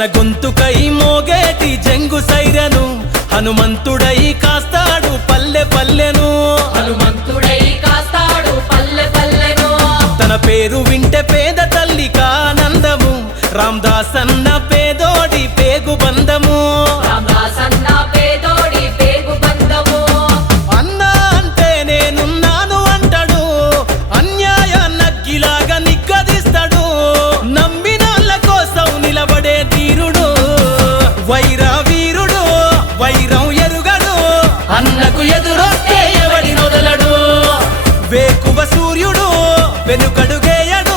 జన గొంతుకై మోగేటి జంగు సైరను హనుమంతుడై కాస్తాడు పల్లె పల్లెను హనుమంతుడై కాస్తాడు పల్లె పల్లెను తన పేరు వింటే పేద తల్లికి ఆనందము రామదాస్ అన్న పేదోడి పేగు బంధము రామదాస్ అన్న పేదోడి పేగు బంధము అన్న అంటే నేనున్నాను అంటాడు అన్యాయ నగ్గిలాగా నిగ్గదిస్తాడు నమ్మినోళ్ళ కోసం నిలబడే ధీరుడు వైరా వీరుడు వైరం ఎరుగడు అన్నకు ఎదురొస్తే ఎవడి నొదలడు వేకువ సూర్యుడు వెనుకడుగేయడు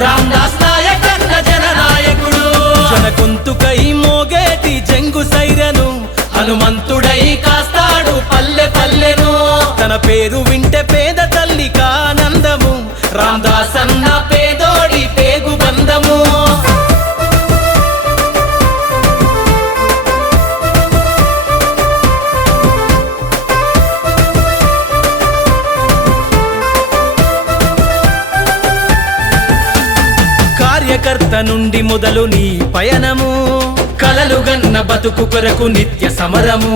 రామదాస్ నాయకన్న జననాయకుడు జన గొంతుకై మోగేటి జంగు సైరను హనుమంతుడై కాస్తాడు పల్లె పల్లెను తన పేరు వింటే పేద తల్లికి ఆనందము రామదాస్ అన్న పేదోడి పేగు బంధము కార్యకర్త నుండి మొదలు నీ పయనము కలలు గన్న బతుకు కొరకు నిత్య సమరము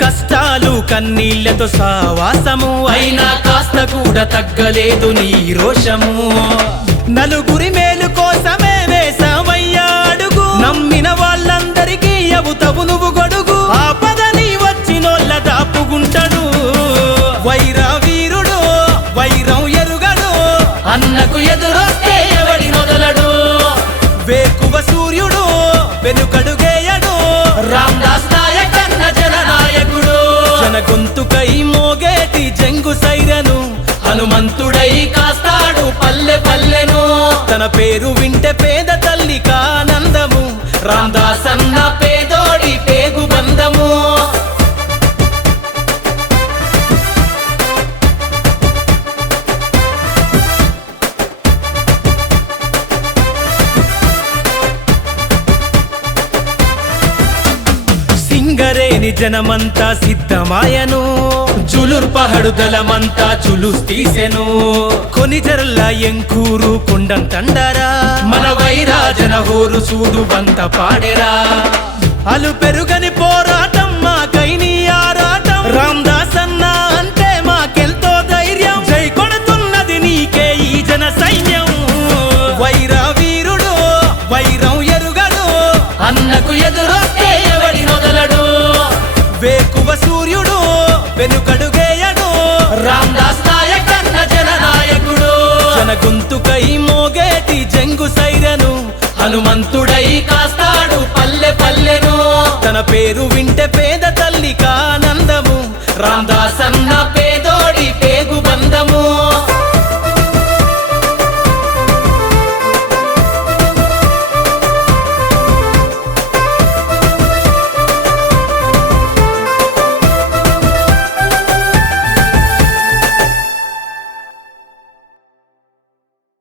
కష్టాలు కన్నీళ్లతో సావాసము అయినా కాస్త కూడా తగ్గలేదు నీ రోషము నలుగురి మేలు కోసమే వేసావయ్యా అడుగు నమ్మిన వాళ్ళందరికీ అవుతావు నువ్వు గొడుగు ఆపదని వచ్చినోళ్ళ దాపుగుంటాడు వైరా వీరుడు వైరం ఎరుగడు అన్నకు ఎదురొస్తే ఎవడి నొదలడు వేకువ సూర్యుడు వెనుకడుగేయడు రామదాస్ నాయకన్న జననాయకుడు జన గొంతుకై మోగేటి జంగు సైరను హనుమంతుడై కాస్తాడు పల్లె పల్లెను తన పేరు వింటే పేద తల్లికి ఆనందము రామదాస్ అన్న పేదోడి పేగు బంధము సింగరేని జనమంతా సిద్ధమాయను జులుర్ పహడు దళమంతా జులుస్ తీసెను కొనిజర్ల ఎంకూరు కొండంతండరా మన వైరాజన హోరు చూడు బంత పాడెరా అలు పెరుగని పోరాటం మాకైని ఆరాటం రామదాస్ అన్న అంటే మాకెంతో ధైర్యం జై కొడుతున్నది నీకే ఈ జన సైన్యం వైరా వీరుడు వైరం ఎరుగడు అన్నకు ఎదురొస్తే ఎవడి నొదలడు వేకువ సూర్యుడు వెనుకడుగేయడు రామదాస్ నాయకన్న జననాయకుడు జన గొంతుకై మోగేటి జంగు సైరను హనుమంతుడై కాస్తాడు పల్లె పల్లెను తన పేరు వింటే పేద తల్లికి ఆనందము రామదాస్ అన్న